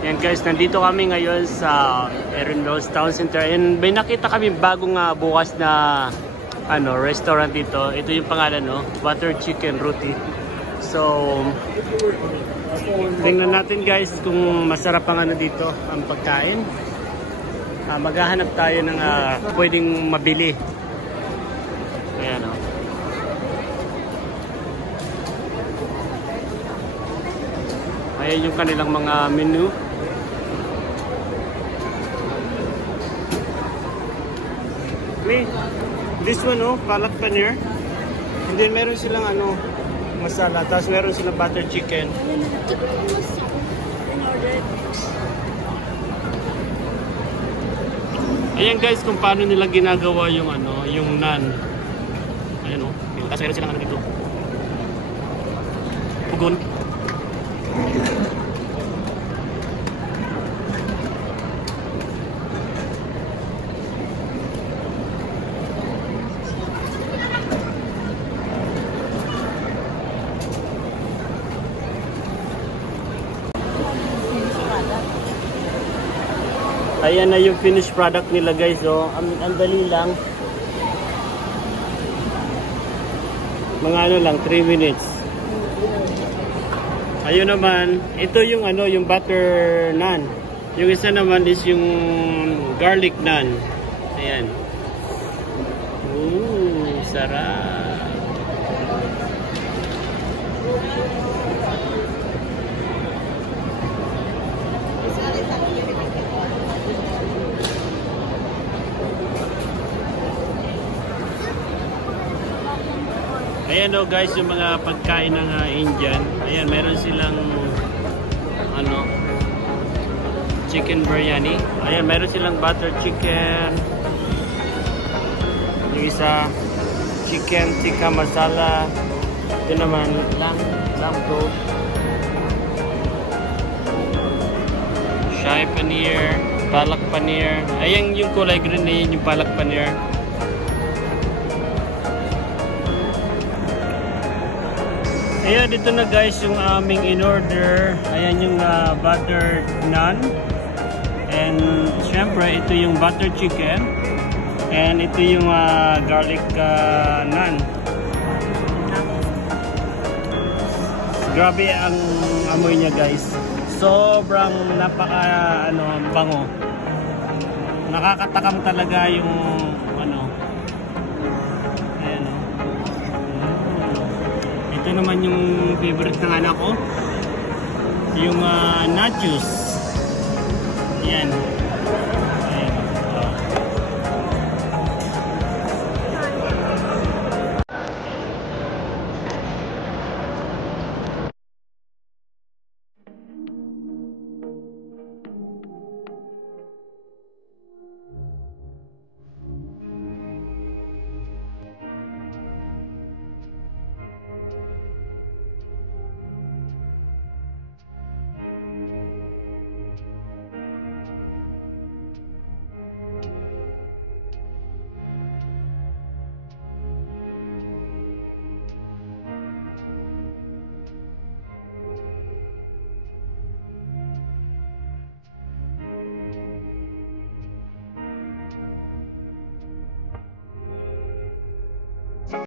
Yan guys, nandito kami ngayon sa Erin Mills Town Center and may nakita kami bagong bukas na restaurant dito. Ito yung pangalan, no? Butter Chicken Roti. So, tingnan natin guys kung masarap ang dito, ang pagkain. Maghahanap tayo ng pwedeng mabili. Ayan, no? Ayan yung kanilang mga menu. This one, palak paneer. And then meron silang masala. Tapos meron silang butter chicken. Ayan guys, kung paano nila ginagawa yung yung naan. Ayan tapos meron silang dito. Pugon. Ayan na yung finished product nila guys. Ang dali lang. Mga lang, 3 minutes. Ayun naman, ito yung yung butter naan. Yung isa naman is yung garlic naan. Ayan. Sarap. Ayan guys, yung mga pagkain ng Indian. Ayan, meron silang chicken biryani. Ayan, meron silang butter chicken. Yung isa, chicken tikka masala. Ito naman, lamb goat. Shahi paneer, palak paneer. Ayan yung kulay green na yun, yung palak paneer. Ayan, dito na guys yung aming in-order. Ayan yung butter naan. And syempre, ito yung butter chicken. And ito yung garlic naan. Grabe ang amoy niya guys. Sobrang bango. Nakakatakam talaga yung Ito naman yung favorite ng anak ko. Yung nachos. Yan.